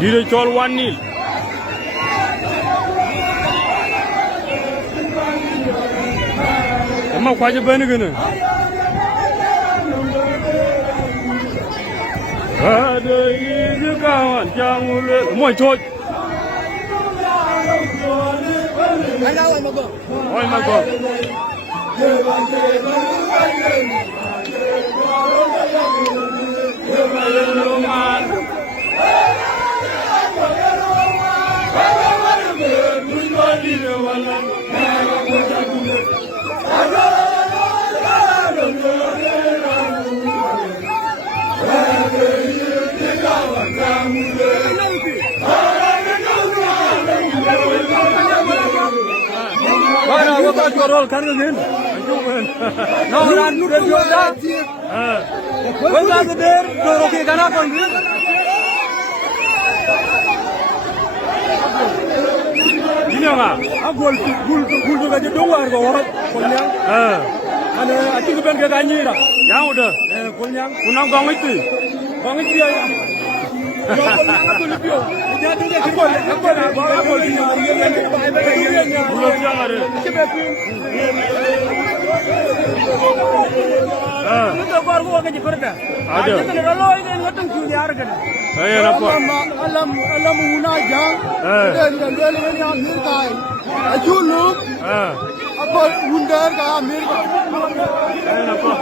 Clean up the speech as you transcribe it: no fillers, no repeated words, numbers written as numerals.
Dire chol 1-0. Amma kwaje bani gane. Ada yi kawan jamule moy choj. Oi mago. Mana wakat korol kan ngin. No ran radio da. Wala der doro ke kana kon. Gini nga, gol ga je do war go war kon yang. Ana ati ko ben ga ganyira. Yang udah. Kon yang kunang gong itu. Gong itu ya. Gol yang tu lebio. Jadi dia gol gol dia. Gol yang ada. Itu gol gua ke Jakarta. Ada. Kita lalu ini ngatang tu dia argan. Ayo apa? Alam munajang. Dia dia yang mirkai. Ajulu. Apa undar ka mirkai. Ayo apa?